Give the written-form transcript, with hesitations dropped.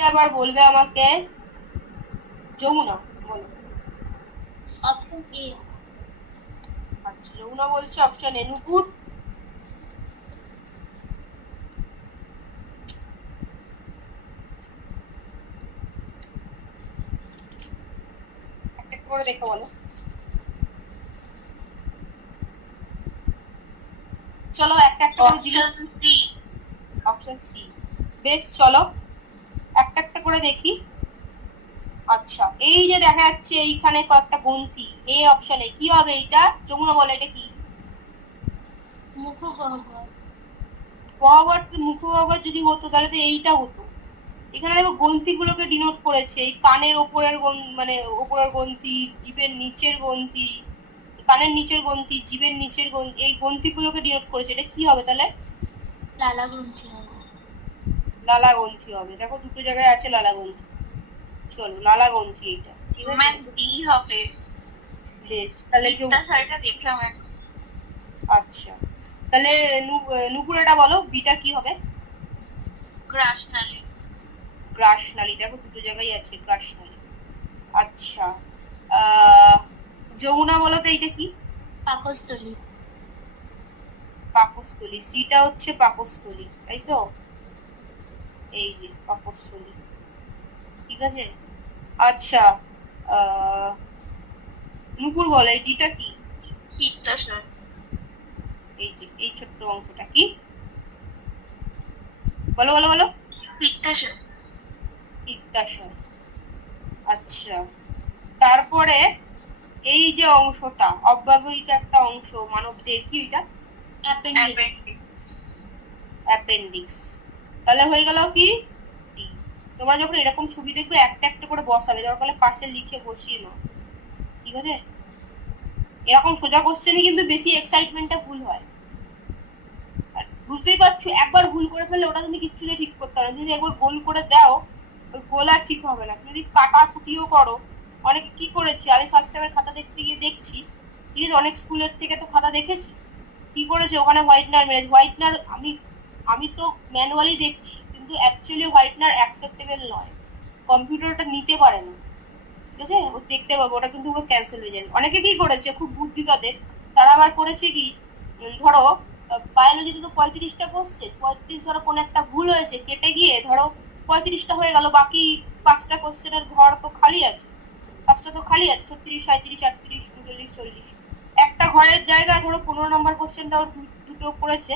সঠিকটা আবার বলবে আমাকে। যমুনা বলো। Option A. আচ্ছা যমুনা বলছে অপশন এ। নুপুর? একটা করে দেখে বলো। চলো একটা করে জিজ্ঞেস। Option C. বেশ চলো একটা করে দেখি। আচ্ছা এই যে দেখা যাচ্ছে এইখানে কয়েকটা গন্তি, এই অপশনে কি হবে এটা? যমুনা বলে এটা কি? মুখগহ্বর। গহ্বর? মুখগহ্বর যদি হতো তাহলে তো এইটা হতো। এখানে দেখো গ্রন্থি গুলোকে ডিনোট করেছে, এই কানের ওপরের মানে ওপরের গ্রন্থি, জিভের নিচের গ্রন্থি, কানের নিচের গ্রন্থি, জিভের নিচের গ্রন্থি, এই গ্রন্থি গুলোকে ডিনোট করেছে। এটা কি হবে তাহলে? লালা গ্রন্থি হবে। লালা গ্রন্থি হবে। দেখো দুটো জায়গায় আছে লালা গ্রন্থি। চলো লালা গ্রন্থি এইটা ঠিক আছে। ডি হবে। বেশ তাহলে দেখলাম এখন। আচ্ছা তাহলে নুপুর এটা বলো বিটা কি হবে? গ্রাসনালী। গ্রাসনালী। দেখো দুটো জায়গায় আছে গ্রাসনালী। আচ্ছা যমুনা বলো তো এইটা কি? পাকস্থলী। পাকস্থলী। সিটা হচ্ছে পাকস্থলী তাই তো? এই যে পাকস্থলী ঠিক আছে। আচ্ছা নুপুর বলো এই ডিটা কি? পিত্তাশয়। এই যে এই ছোট্ট অংশটা কি? বলো বলো বলো। পিত্তাশয়। পিত্তাশয়। আচ্ছা তারপরে এই যে অংশটা অব্যবহৃত একটা অংশ মানবদেহের, কি এটা? অ্যাপেন্ডিক্স। তাহলে হয়ে গেল কি ডি। তোমরা যখন এরকম ছবি দেখবে একটা করে বসাবে, দরকার হলে পাশে লিখে বসিয়ে নাও ঠিক আছে। এরকম সোজা কোশ্চেনই কিন্তু বেশি এক্সাইটমেন্টটা ভুল হয়। বুঝতেই পারছো, একবার ভুল করে ফেললে ওটা তুমি কিচ্ছুতে ঠিক করতে পারো। যদি একবার গোল করে দাও ওই গোল আর ঠিক হবে না। তুমি যদি কাটা কুটিও করো, অনেকে কি করেছে, আমি ফার্স্ট টাইমের খাতা দেখতে গিয়ে দেখছি ঠিক আছে, অনেক স্কুলের থেকে তো খাতা দেখেছি, কি করেছে ওখানে হোয়াইটনার মেরেছে। হোয়াইটনার আমি তো ম্যানুয়ালি দেখছি, কিন্তু অ্যাকচুয়ালি হোয়াইটনার অ্যাকসেপ্টেবল নয়, কম্পিউটারটা নিতে পারে না ঠিক আছে। ও দেখতে পাবো ওটা কিন্তু পুরো ক্যান্সেল হয়ে যাবে। অনেকে কি করেছে খুব বুদ্ধি তাদের, তারা আবার করেছে কি, ধরো বায়োলজিতে তো 35টা কোশ্চেন, 35 ধরো কোনো একটা ভুল হয়েছে কেটে গিয়ে ধরো 35টা হয়ে গেল, বাকি 5টা কোশ্চেনের ঘর তো খালি আছে, 5টা তো খালি আছে, 36 37 38 39 40, একটা ঘরের জায়গায় ধরো 15 নম্বর কোশ্চেনটা দুটো করেছে,